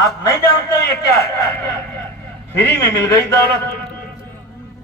آپ نہیں جانتے یہ کیا ہے؟ فری میں مل گئی دولت،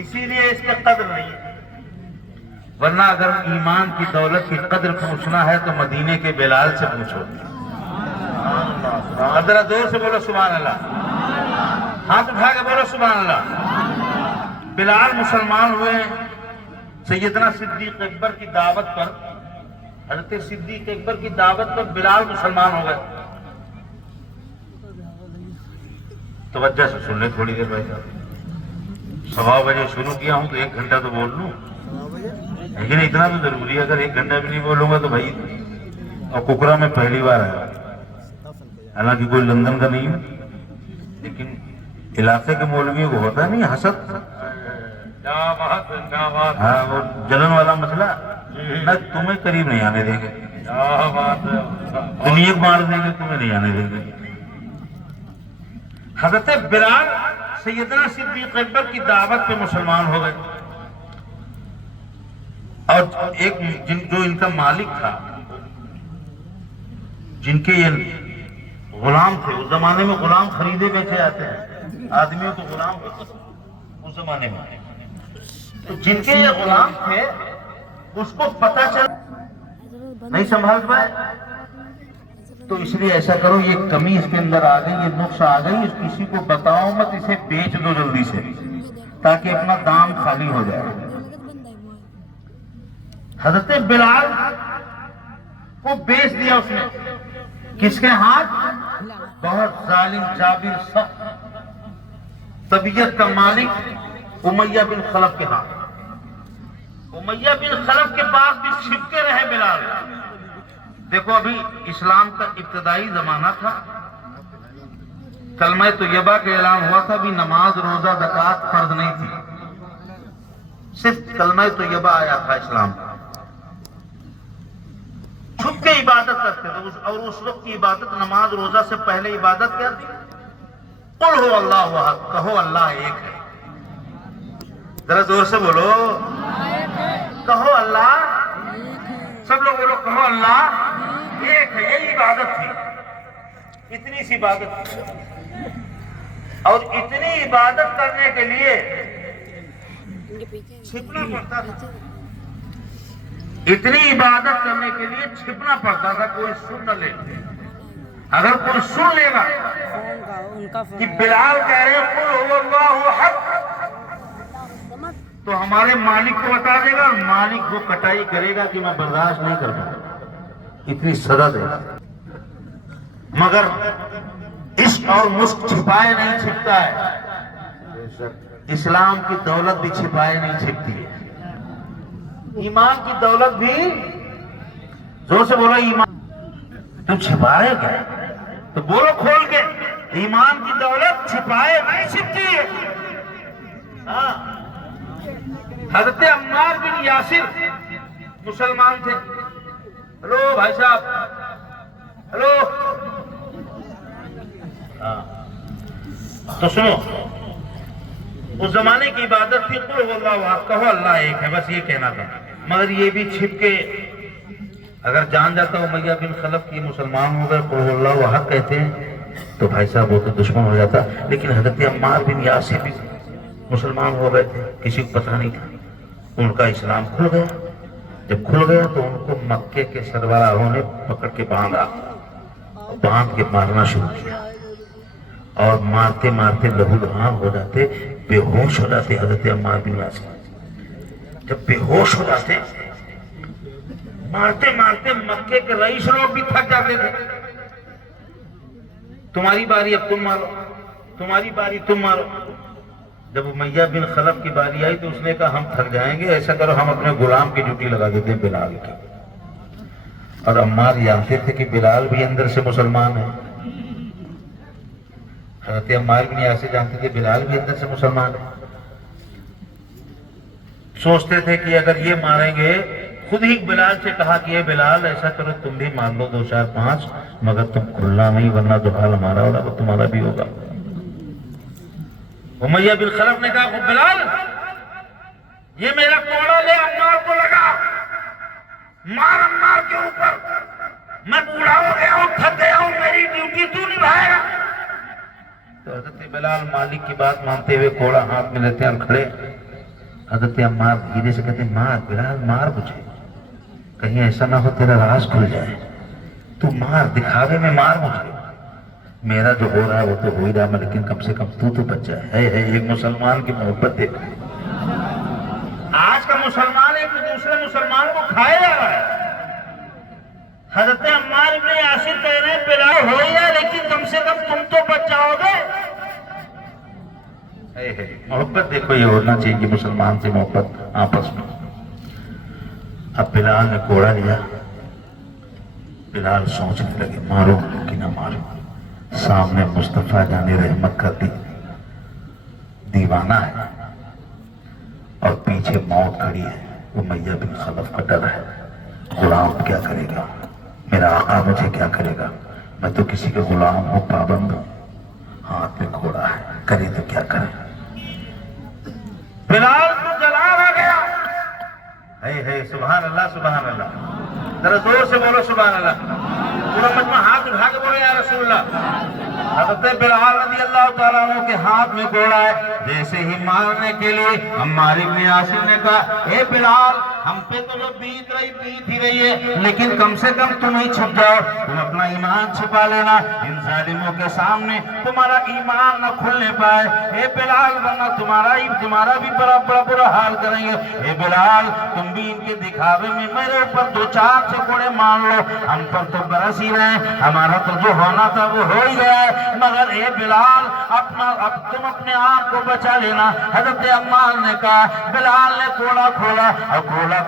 اسی لیے اس کا قدر نہیں ہے۔ ورنہ اگر ایمان کی دولت کی قدر پوچھنا ہے تو مدینے کے بلال سے پوچھو۔ ذرا زور سے بولو سبحان اللہ، ہاتھ اٹھا کے بولو سبحان اللہ۔ بلال مسلمان ہوئے سیدنا صدیق اکبر کی دعوت پر، حضرت صدیق اکبر کی دعوت پر بلال مسلمان ہو گئے۔ توجہ سے سن لیں تھوڑی دیر بھائی صاحب، 9:15 بجے شروع کیا ہوں تو 1 گھنٹہ تو بول لوں، لیکن اتنا تو ضروری ہے، اگر 1 گھنٹہ بھی نہیں بولوں گا تو بھائی۔ اور ککرا میں پہلی بار آیا، حالانکہ کوئی لندن کا نہیں ہے، لیکن علاقے کے مولویوں کو ہوتا نہیں حسد، ہاں وہ جلن والا مسئلہ، نہ تمہیں قریب نہیں آنے دیں گے، دنیا کو مار دیں گے، تمہیں نہیں آنے دیں گے۔ حضرت بلال سیدنا صدیق اکبر کی دعوت پہ مسلمان ہو گئے، اور ایک جو ان کا مالک تھا، جن کے یہ غلام تھے، اس زمانے میں غلام خریدے بیچے جاتے ہیں، آدمیوں کو غلام اس زمانے میں، تو جن کے یہ غلام تھے اس کو پتہ چل نہیں سنبھال پائے، تو اس لیے ایسا کرو، یہ کمی اس کے اندر آ گئی، یہ نقص آ گئی، اس کسی کو بتاؤ مت، اسے بیچ دو جلدی سے تاکہ اپنا دام خالی ہو جائے۔ حضرت بلال کو بیچ دیا اس نے، کس کے ہاتھ؟ بہت ظالم جابر سخت طبیعت کا مالک امیہ بن خلف کے ہاتھ۔ امیہ بن خلف کے پاس بھی چھپتے رہے بلال۔ دیکھو ابھی اسلام کا ابتدائی زمانہ تھا، کلمہ طیبہ کا اعلان ہوا تھا، بھی نماز روزہ زکوٰۃ فرض نہیں تھی، صرف کلمہ طیبہ آیا تھا اسلام کا۔ چھپ کے عبادت کرتے تھے، اور اس وقت کی عبادت نماز روزہ سے پہلے عبادت کیا تھی؟ قل هو اللہ احد، کہو اللہ ایک ہے۔ ذرا زور سے بولو، کہو اللہ، سب لوگ بولو کہو اللہ ایک ہے، یہی عبادت تھی، اتنی سی عبادت تھی۔ اور اتنی عبادت کرنے کے لیے چھپنا پڑتا تھا، اتنی عبادت کرنے کے لیے چھپنا پڑتا تھا، کوئی سن نہ لے۔ اگر کوئی سن لے گا کہ بلال کہہ رہے ہیں قل هو اللہ احد، تو ہمارے مالک کو بتا دے گا، اور مالک وہ کٹائی کرے گا کہ میں برداشت نہیں کر پاؤں، اتنی سزا دے گا۔ مگر عشق اور مشق چھپائے نہیں چھپتا ہے، اسلام کی دولت بھی چھپائے نہیں چھپتی ہے، ایمان کی دولت بھی، زور سے بولو ایمان، تم چھپائے کیا؟ تو بولو کھول کے، ایمان کی دولت چھپائے نہیں چھپتی ہے۔ ہاں، حضرت عمار بن یاسر مسلمان تھے۔ ہلو بھائی صاحب، ہلو، تو سنو، اس زمانے کی عبادت تھی قل هو اللہ احد، کہو اللہ ایک ہے، بس یہ کہنا تھا۔ مگر یہ بھی چھپ کے اگر جان جاتا امیہ بن خلف کی مسلمان ہو گئے، قل هو اللہ احد کہتے ہیں، تو بھائی صاحب وہ تو دشمن ہو جاتا۔ لیکن حضرت عمار بن یاسر بھی مسلمان ہو گئے تھے، کسی کو پتہ نہیں تھا، ان کا اسلام کھل گیا۔ جب کھل گیا تو ان کو مکے کے سربراہوں نے پکڑ کے باندھا، باندھ کے مارنا شروع کیا، اور مارتے مارتے لہو لہان ہو جاتے، بے ہوش ہو جاتے حضرت عمار بن یاسر۔ جب بے ہوش ہو جاتے، مارتے مارتے مکے کے رئیس لوگ بھی تھک جاتے تھے، تمہاری باری اب تم مارو، تمہاری باری تم مارو۔ جب امیہ بن خلف کی باری آئی تو اس نے کہا ہم تھک جائیں گے، ایسا کرو ہم اپنے غلام کی ڈیوٹی لگا دیتے ہیں بلال کی۔ اور عمار جانتے تھے کہ بلال بھی اندر سے مسلمان ہے، حضرت عمار بن یاسر جانتے تھے بلال بھی اندر سے مسلمان ہے۔ سوچتے تھے کہ اگر یہ ماریں گے، خود ہی بلال سے کہا کہ یہ بلال ایسا کرو تم بھی مان لو 2 4 5، مگر تم کھلنا نہیں، ورنہ جو حال ہمارا ہوگا وہ تمہارا بھی ہوگا۔ امیہ بن خلف نے کہا بلال یہ میرا کوڑا لے عمار کو لگا، مار عمار کے اوپر، میں بوڑھا ہو گیا ہوں، تھک گیا ہوں، میری ڈیوٹی تو نبھائے گا۔ بلال مالک کی بات مانتے ہوئے گھوڑا ہاتھ میں لیتے ہیں اور کھڑے. حضرت عمار دھیرے سے کہتے ہیں مار بلال مار مجھے, کہیں ایسا نہ ہو تیرا راز کھل جائے, تو مار دکھاوے میں مار مجھے, میرا جو ہو رہا ہے وہ تو ہو ہی رہا ہے لیکن کم سے کم تو بچ جائے. ہے ایک مسلمان کی محبت دیکھ. آج کا مسلمان ایک دوسرے مسلمان کو کھائے جا رہا ہے. حضرت عمار ابن یاسر کہہ رہے ہیں بلال ہو ہی ہے لیکن کم سے کم تم تو بچ جاؤ گے. محبت دیکھو یہ ہونا چاہیے کہ مسلمان سے محبت آپس میں. اب بلال نے کوڑا لیا. بلال سوچنے لگے مارو کہ نہ مارو. سامنے مصطفیٰ جان رحمت کا دیوانہ ہے اور پیچھے موت کھڑی ہے. امیہ بن خلف کا ڈر ہے. غلام کیا کرے گا, میرا آقا مجھے کیا کرے گا, میں تو کسی کے غلام ہوں, پابند ہوں. ہاتھ میں گھوڑا ہے, کرے تو کیا کرے. بلال کو جلال آ گیا. ہے سبحان اللہ سبحان اللہ. ذرا زور سے بولو سبحان اللہ. پورا مجمع ہاتھ اٹھا کے بولو یا رسول اللہ. حضرت بلال رضی اللہ تعالیٰ عنہ کے ہاتھ میں گھوڑا ہے. جیسے ہی مارنے کے لیے عمار ابن یاسر نے کہا اے بلال ہم پہ تو جو بیت ہی رہی ہے لیکن کم سے کم تم ہی چھپ جاؤ, تم اپنا ایمان چھپا لینا, ان ظالموں کے سامنے تمہارا ایمان نہ کھلنے پائے. اے بلال ورنہ تمہارا بھی بڑا برا حال کریں گے. اے بلال تم بھی ان کے دکھاوے میں میرے اوپر 2-4 چکوڑے مان لو, ہم پر تو برس ہی رہے, ہمارا تو جو ہونا تھا وہ ہو ہی گیا ہے, مگر اے بلال اب تم اپنے آپ کو بچا لینا. حضرت عمار نے کہا. بلال نے کوڑا کھولا اور کوڑا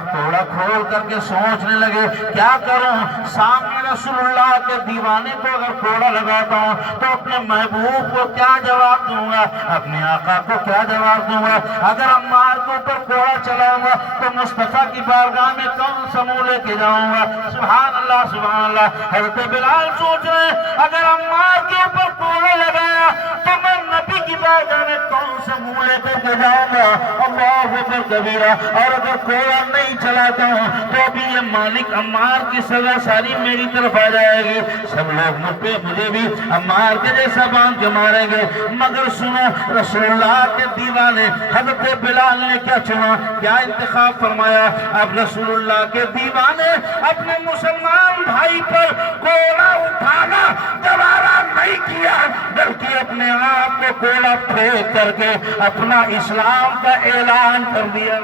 کھول کر کے سوچنے لگے کیا کروں. سامنے رسول اللہ کے دیوانے کو اگر کوڑا لگاتا ہوں تو اپنے محبوب کو کیا جواب دوں گا, اپنے آقا کو کیا جواب دوں گا. اگر عمار کے اوپر کوڑا چلاؤں گا تو مصطفیٰ کی بارگاہ میں کون سا منہ لے کے جاؤں گا. سبحان اللہ سبحان اللہ. حضرت بلال سوچ رہے ہیں اگر عمار کے اوپر کوڑا لگایا تو میں نبی کی بارگاہ میں کون سا منہ لے کر کے جاؤں گا. اللہ اکبر کبیرہ. اور اگر کوڑا نہیں چلاتا ہوں تو ابھی یہ مالک عمار کی سزا ساری میری طرف آ جائے گی. سب لوگ مجھے بھی عمار کے جیسا باندھ کے ماریں گے. مگر سنو رسول اللہ کے دیوانے حضرت بلال نے کیا چنا, کیا انتخاب فرمایا. اب رسول اللہ کے دیوانے اپنے مسلمان بھائی پر کوڑا اٹھانا گوارا نہیں کیا بلکہ اپنے آپ کو کوڑا پھینک کر کے اپنا اسلام کا اعلان کر دیا.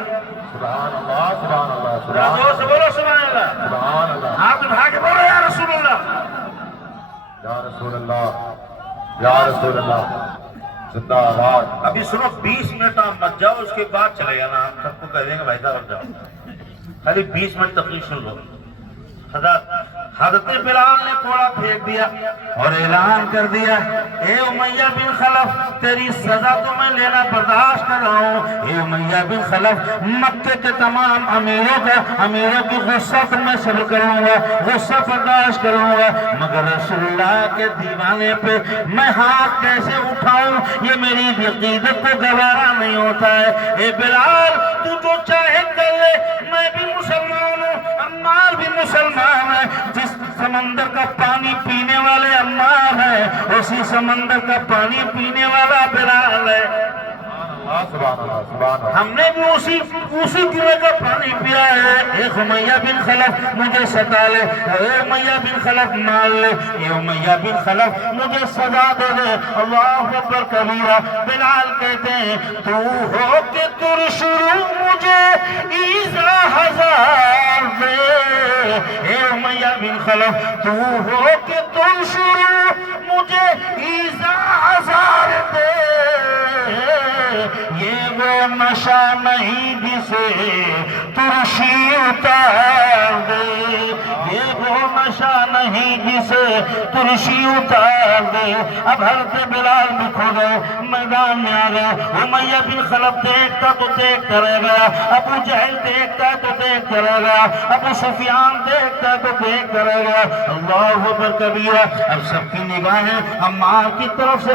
سبحان اللہ سبحان اللہ سبحان بولو سبحان اللہ. سبحان اللہ. ہاتھ اٹھا کے بولو یا رسول اللہ. یا رسول اللہ یا رسول اللہ. زندہ آباد. ابھی سنو 20 منٹ آپ مت جاؤ, اس کے بعد چلے گا نا, ہم سب کو کہہ دیں گے بھائی صاحب جاؤ, خالی 20 منٹ تقریر سن لو. حضرت بلال نے کوڑا پھینک دیا اور اعلان کر دیا اے امیہ بن خلف تیری سزا تو میں لینا برداشت کر رہا ہوں. اے امیہ بن خلف مکے کے تمام امیروں کی غصہ پر میں صبر کروں گا, غصہ برداشت کروں گا, مگر رسول اللہ کے دیوانے پہ میں ہاتھ کیسے اٹھاؤں یہ میری عقیدت کو گوارا نہیں ہوتا ہے. اے بلال تو جو چاہے کر لے, میں بھی مسلمان ہوں, عمار بھی مسلمان ہے. جس سمندر کا پانی پینے والے عمار ہے اسی سمندر کا پانی پینے والا بلال ہے. ہم نے بھی اسی کنویں کا پانی پیا ہے. اے امیہ بن خلف مجھے ستا لے, اے امیہ بن خلف مار لے, اے امیہ بن خلف مجھے سزا دے دے. اللہ اکبر کبیرہ. بلال کہتے ہیں تو ہو کہ تر شروع مجھے ایزا ہزار دے. اے امیہ بن خلف تو ہو کہ تر شروع مجھے ایزا ہزار دے. یہ وہ نشہ نہیں جسے ترشی اتار دے, یہ وہ نشہ نہیں جسے ترشی اتار دے. اب حضرت بلال بھی کھو گئے, میدان میں آ گئے. امیہ بن خلف دیکھتا تو دیکھتا رہ گیا, ابو جہل دیکھتا تو دیکھتا رہ گیا, ابو سفیان دیکھتا تو دیکھتا رہ گیا. اللہ اکبر کبیرہ. اب سب کی نگاہیں عمار کی طرف سے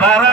12